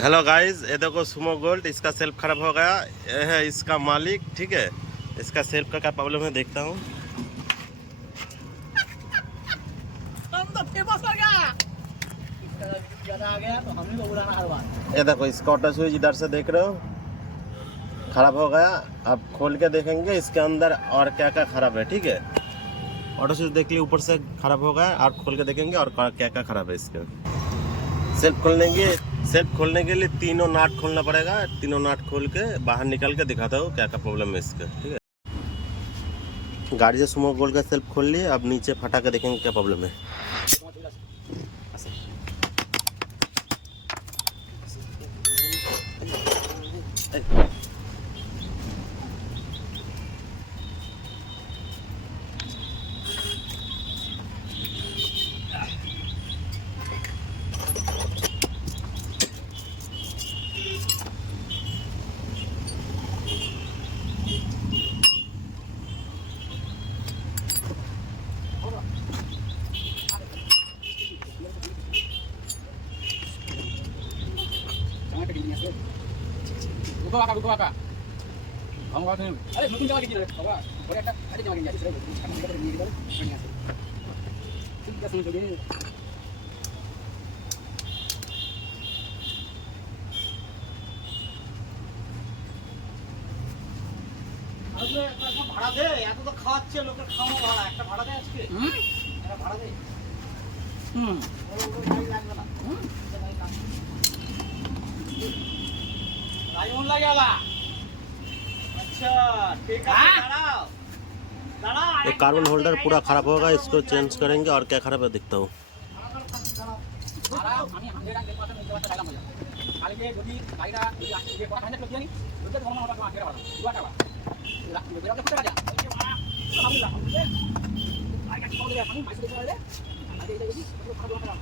Hello guys, ये देखो Sumo gold, इसका सेल्फ खराब हो गया। ये है इसका मालिक, ठीक है। इसका सेल्फ का क्या प्रॉब्लम है देखता हूँ। ये देखो इसका ऑटो स्विच इधर से देख रहे हो, खराब हो गया। अब खोल के देखेंगे इसके अंदर और क्या क्या खराब है, ठीक है। ऑटो स्विच देख लिया, ऊपर से खराब हो गया, और खोल के देखेंगे और क्या क्या खराब है इसका। सेल्फ खोलने के लिए तीनों नाट खोलना पड़ेगा। तीनों नाट खोल के बाहर निकल के दिखाता हूँ क्या क्या प्रॉब्लम है इसका, ठीक है। गाड़ी से सुमो गोल्ड का सेल्फ खोल लिए, अब नीचे फटा के देखेंगे क्या प्रॉब्लम है। buka kakak. Kamu kau tanya. Ada nukun jalan lagi dah. Bawa. Boleh tak? Ada jalan lagi. Sudah. Kamu kita pergi di bawah. Mana asal? Kita sama juga. আরে একটা ভাড়া দে, এত তো খাওয়াচ্ছে লোকের খাওয়া ভাড়া, একটা ভাড়া দে আজকে। একটা ভাড়া দে। ওই গাড়ি লাগবে না। রাইমন লাগেলা। अच्छा, ठीक है, दाঁড়াও। दाঁড়াও। ये कार्बन होल्डर पूरा खराब होगा, इसको चेंज करेंगे। और क्या खराब है दिखता हूँ। দাঁড়াও, আমি 100 টাকা দেব, আমি তোমাকে টাকা মজা। কালকে যদি গাড়িটা যদি আসে যে কথা হাজার দিয়ে নি, ওটা তোমার টাকা আগে বাড়াবো। 2 টাকা। বেরো কত টাকা যা? আলহামদুলিল্লাহ। আই কাছে কত আমি মাইসে দিতে পারলে। আগে এই দেখি, পুরো খারাপ লাগা।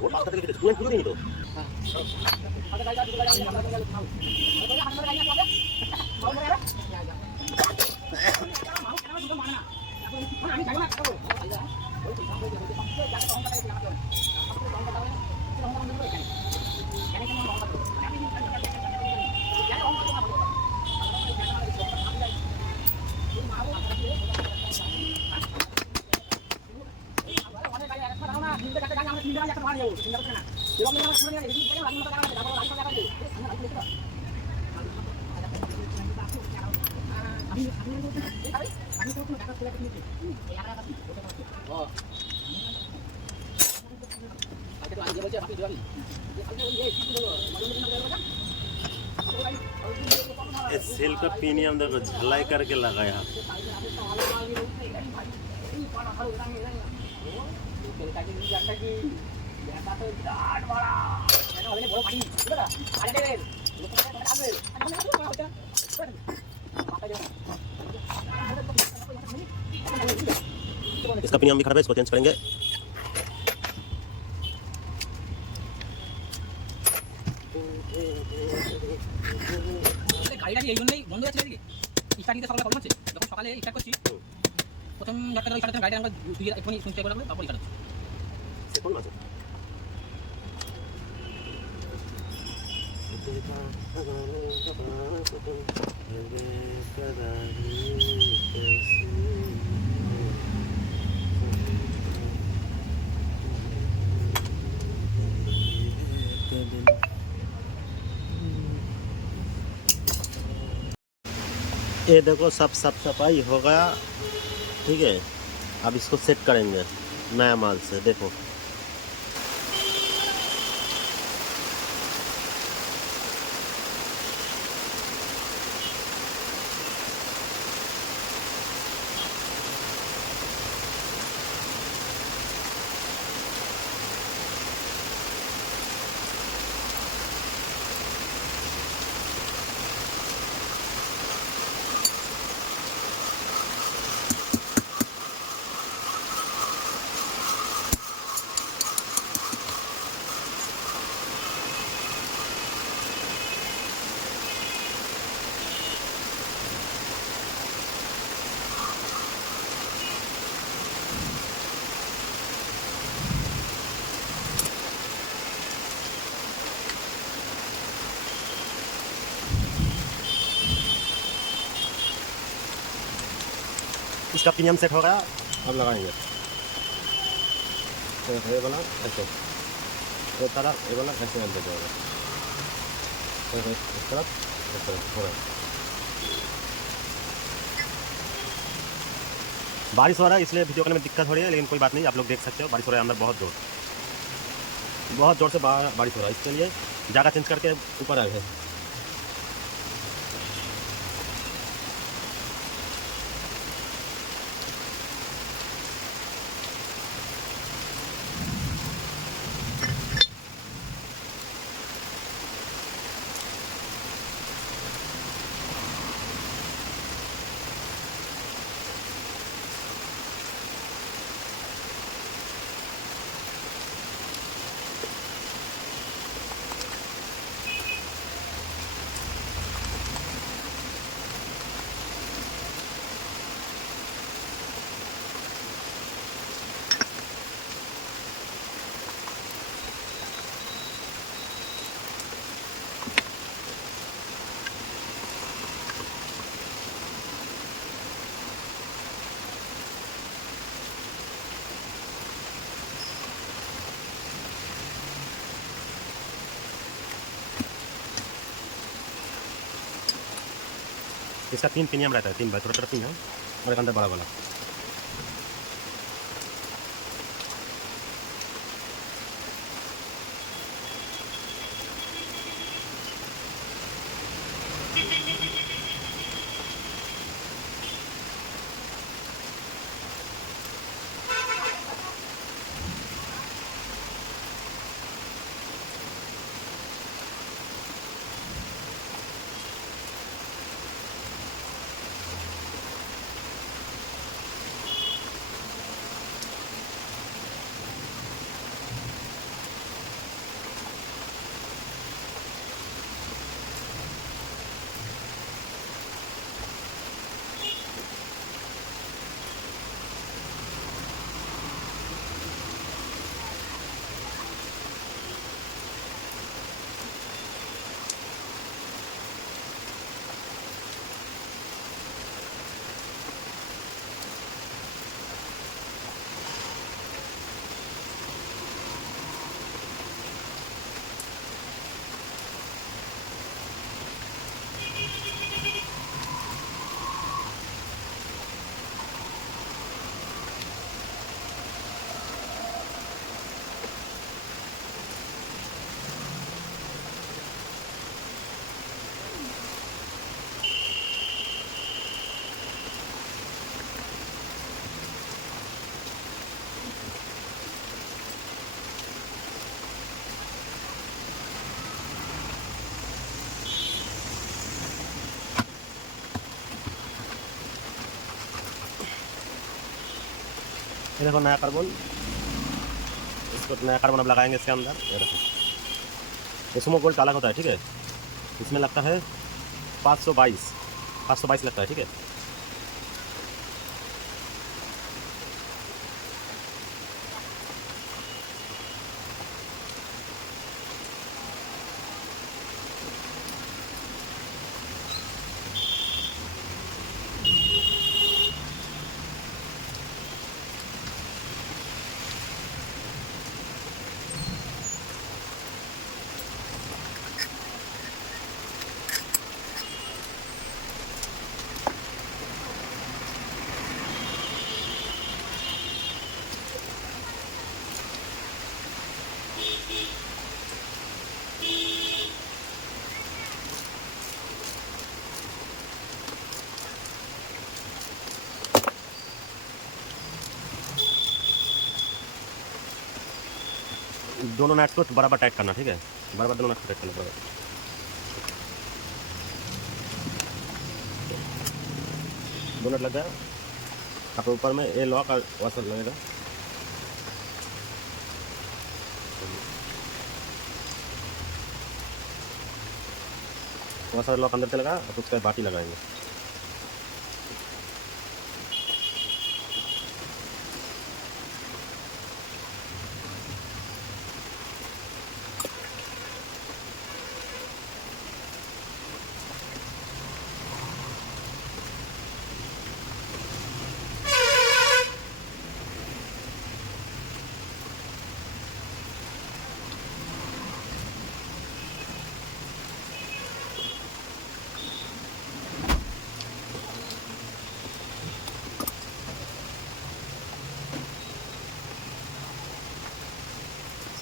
वो बात करके पूरा पूरा नहीं तो सेल का प्रीमियम देखो झलाई करके लगाया। इसका प्रीमियम भी खराब है, इसको चेंज करेंगे। গাড়িটা এই জন্যই বন্ধ আছে এদিকে স্টার্ট দিতে সকালে প্রবলেম আছে যখন সকালে স্টার্ট করছি প্রথম ঝটকা ধরে স্টার্ট গাড়িটা আমরা দুই একটুখানি শুনতে করে তারপর স্টার্ট হচ্ছে সেকন্ড আছে ये देखो सब सफाई हो गया, ठीक है। अब इसको सेट करेंगे नया माल से। देखो इसका प्रीमियम सेट होगा, अब लगाएंगे। तो ये वाला ऐसे, ये तरफ ये वाला ऐसे अंदर जाएगा, इस तरफ थोड़ा। बारिश हो रहा है इसलिए वीडियो करने में दिक्कत हो रही है, लेकिन कोई बात नहीं, आप लोग देख सकते हो। बारिश हो रहा है अंदर, बहुत ज़ोर से बारिश हो रहा है, इसके लिए जगह चेंज करके ऊपर आए हैं। इसका 3 पिनियम रहता है, 3 छोटा छोटा पिन है और एक अंदर बड़ा वाला। ये देखो नया कार्बन, इसको नया कार्बन अब लगाएंगे इसके अंदर। ये देखो ये सुमो गोल्ड का अलग होता है, ठीक है। इसमें लगता है 522 लगता है, ठीक है। दोनों नट को बराबर टाइट करना, ठीक है। बराबर दोनों नट को टाइट करना बराबर। दो नट लग गया, आप ऊपर में ये लॉक और वाशर लगेगा। वाशर लॉक अंदर चलेगा, अब उसका बाटी लगाएंगे।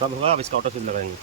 सब होगा, अब इसका ऑटो स्विच लगाएंगे।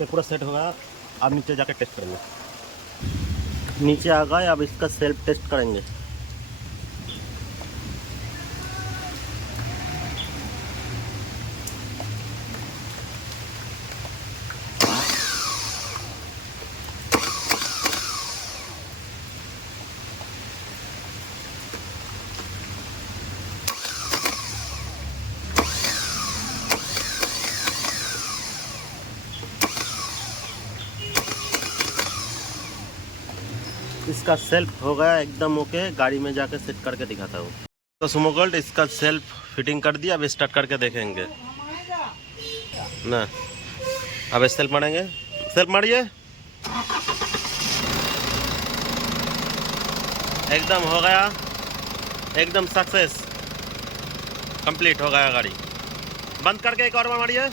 ये पूरा सेट होगा, अब नीचे जाकर टेस्ट करेंगे। नीचे आ गए, अब इसका सेल्फ टेस्ट करेंगे। इसका सेल्फ हो गया एकदम ओके, गाड़ी में जाकर सेट करके दिखाता हूँ। तो सुमो गोल्ड इसका सेल्फ फिटिंग कर दिया, अब स्टार्ट करके देखेंगे ना। अब सेल्फ मारेंगे, सेल्फ मारिए, एकदम हो गया, एकदम सक्सेस कंप्लीट हो गया गाड़ी। बंद करके एक और बार मारिए।